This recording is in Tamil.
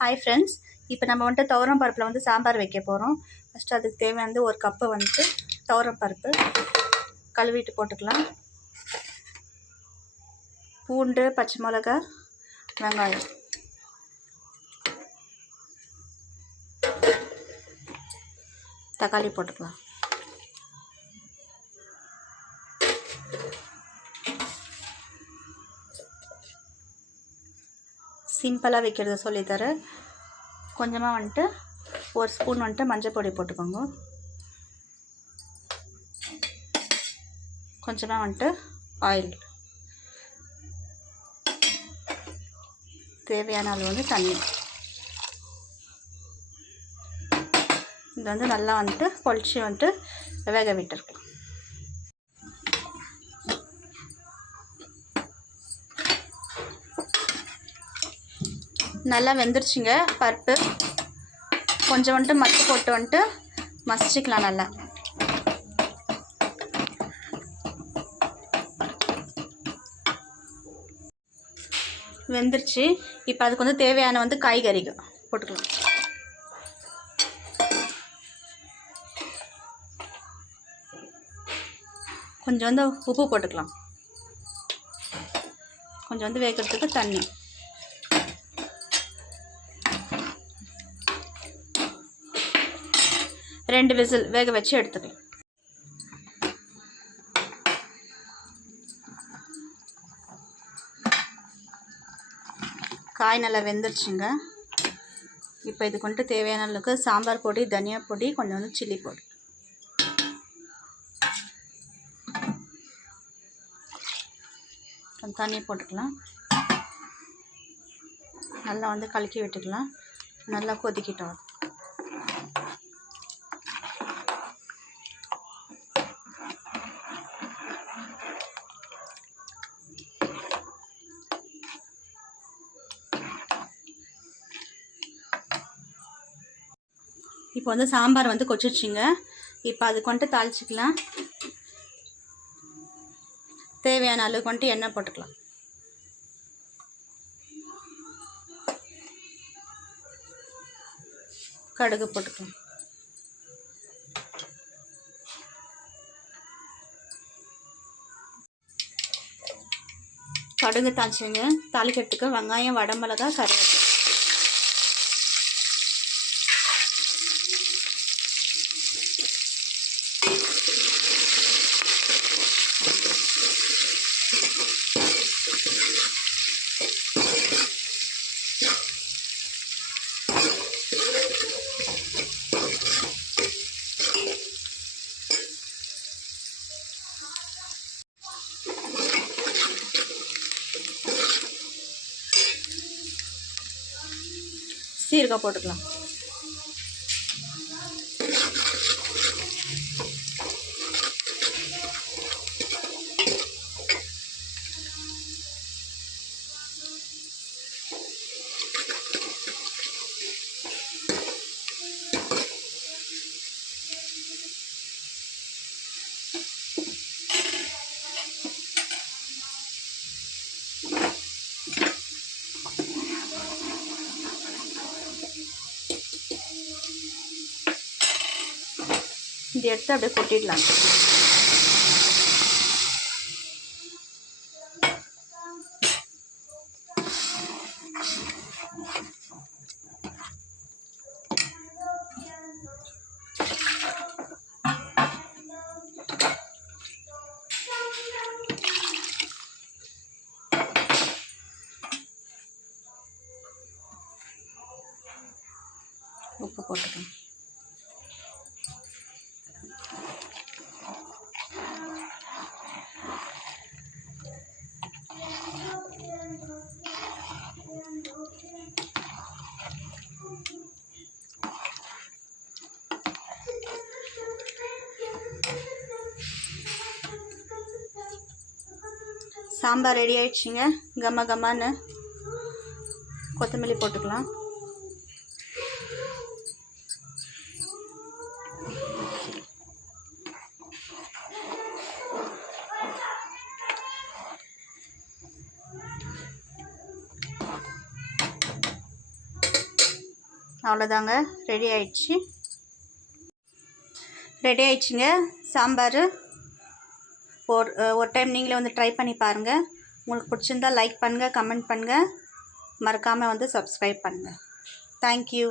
ஹாய் ஃப்ரெண்ட்ஸ், இப்போ நம்ம வந்துட்டு துவரம் பருப்பில் வந்து சாம்பார் வைக்க போகிறோம். ஃபஸ்ட்டு அதுக்கு தேவையானது ஒரு கப்பு வந்துட்டு துவரம் பருப்பு கழுவிட்டு போட்டுக்கலாம். பூண்டு, பச்சை மிளகா, வெங்காயம், தக்காளி போட்டுக்கலாம். சிம்பிளாக வைக்கிறத சொல்லித்தரேன். கொஞ்சமாக வந்துட்டு ஒரு ஸ்பூன் வந்துட்டு மஞ்சள் பொடி போட்டுக்கோங்க. கொஞ்சமாக வந்துட்டு ஆயில், தேவையான அளவு வந்து தண்ணி. இது வந்து நல்லா வந்துட்டு பொழிச்சு வந்துட்டு வேக விட்டுருக்கலாம். நல்லா வெந்துருச்சுங்க பருப்பு. கொஞ்சம் வந்துட்டு மத்து போட்டு வந்துட்டு மசிச்சிக்கலாம். நல்லா வெந்துருச்சு. இப்போ அதுக்கு வந்து தேவையான வந்து காய்கறிகள் போட்டுக்கலாம். கொஞ்சம் வந்து உப்பு போட்டுக்கலாம். கொஞ்சம் வந்து வேகிறதுக்கு தண்ணி. ரெண்டு விசில் வேக வச்சு எடுத்துக்கலாம். காய் நல்லா வெந்துருச்சுங்க. இப்போ இதுக்கு வந்துட்டு தேவையான அளவுக்கு சாம்பார் பொடி, தனியா பொடி, கொஞ்சம் வந்து சில்லி பொடி, கொஞ்சம் தண்ணி போட்டுக்கலாம். நல்லா வந்து கலக்கி விட்டுக்கலாம். நல்லா கொதிக்கிட்டோம். இப்போ வந்து சாம்பார் வந்து கொச்சிச்சிங்க. இப்போ அதுக்கு வந்துட்டு தாளிச்சிக்கலாம். தேவையான அளவுக்கு வந்துட்டு எண்ணெய் போட்டுக்கலாம். கடுகு போட்டுக்கலாம். கடுகு தாளிச்சுங்க. தாளிக்கிறதுக்கு வெங்காயம், வடமிளகா, கருவேப்பிலை, சீரகம் போட்டுக்கலாம். இது எடுத்து அப்படியே கொட்டிடலாம். உப்பு போட்டுக்கலாம். சாம்பார் ரெடி ஆயிடுச்சுங்க. கம்ம கம்மான்னு கொத்தமல்லி போட்டுக்கலாம். அவ்வளோதாங்க, ரெடி ஆயிடுச்சுங்க சாம்பார். ஒரு டைம் நீங்களே வந்து ட்ரை பண்ணி பாருங்கள். உங்களுக்கு பிடிச்சிருந்தா லைக் பண்ணுங்கள், கமெண்ட் பண்ணுங்கள், மறக்காமல் வந்து சப்ஸ்கிரைப் பண்ணுங்கள். தேங்க்யூ.